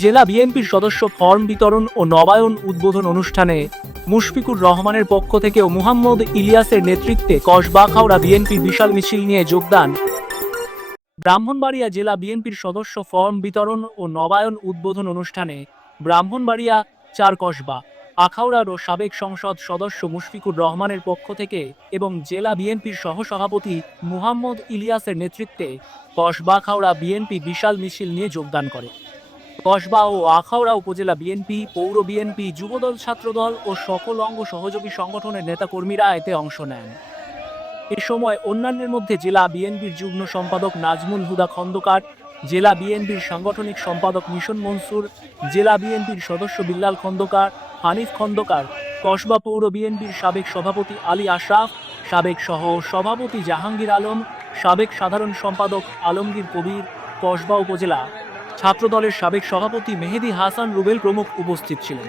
জেলা বিএনপির সদস্য ফর্ম বিতরণ ও নবায়ন উদ্বোধন অনুষ্ঠানে মুশফিকুর রহমানের পক্ষ থেকে ও মুহাম্মদ ইলিয়াসের নেতৃত্বে কসবাখাওড়া বিএনপির বিশাল মিছিল নিয়ে যোগদান। ব্রাহ্মণবাড়িয়া জেলা বিএনপির সদস্য ফর্ম বিতরণ ও নবায়ন উদ্বোধন অনুষ্ঠানে ব্রাহ্মণবাড়িয়া চার কসবা আখাউড়ার ও সাবেক সংসদ সদস্য মুশফিকুর রহমানের পক্ষ থেকে এবং জেলা বিএনপির সহসভাপতি মুহাম্মদ ইলিয়াসের নেতৃত্বে কসবা খাওড়া বিএনপি বিশাল মিছিল নিয়ে যোগদান করে। কসবা ও আখাউড়া উপজেলা বিএনপি, পৌর বিএনপি, যুবদল, ছাত্রদল ও সকল অঙ্গ সহযোগী সংগঠনের নেতাকর্মীরা এতে অংশ নেন। এ সময় অন্যান্যের মধ্যে জেলা বিএনপির যুগ্ম সম্পাদক নাজমুল হুদা খন্দকার, জেলা বিএনপির সাংগঠনিক সম্পাদক মিশন মনসুর, জেলা বিএনপির সদস্য বিল্লাল খন্দকার, হানিফ খন্দকার, কসবা পৌর বিএনপির সাবেক সভাপতি আলী আশরাফ, সাবেক সহ সভাপতি জাহাঙ্গীর আলম, সাবেক সাধারণ সম্পাদক আলমগীর কবির, কসবা উপজেলা ছাত্রদলের সাবেক সভাপতি মেহেদি হাসান রুবেল প্রমুখ উপস্থিত ছিলেন।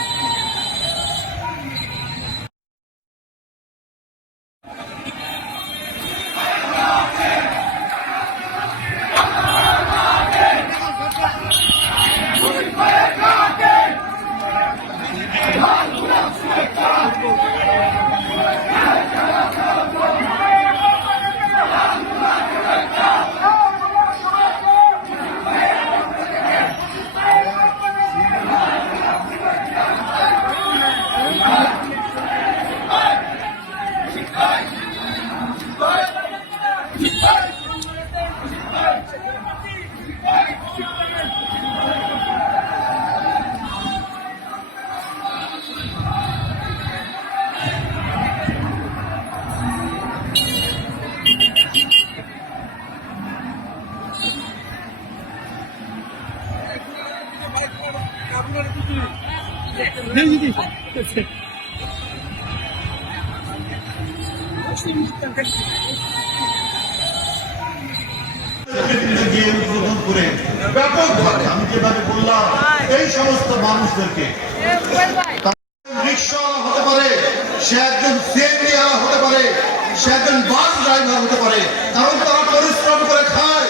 উদ্বোধন সমস্ত মানুষদেরকে হতে পারে সে একজন হতে পারে সে একজন বাস হতে পারে কারণ তারা পরিশ্রম করে খায়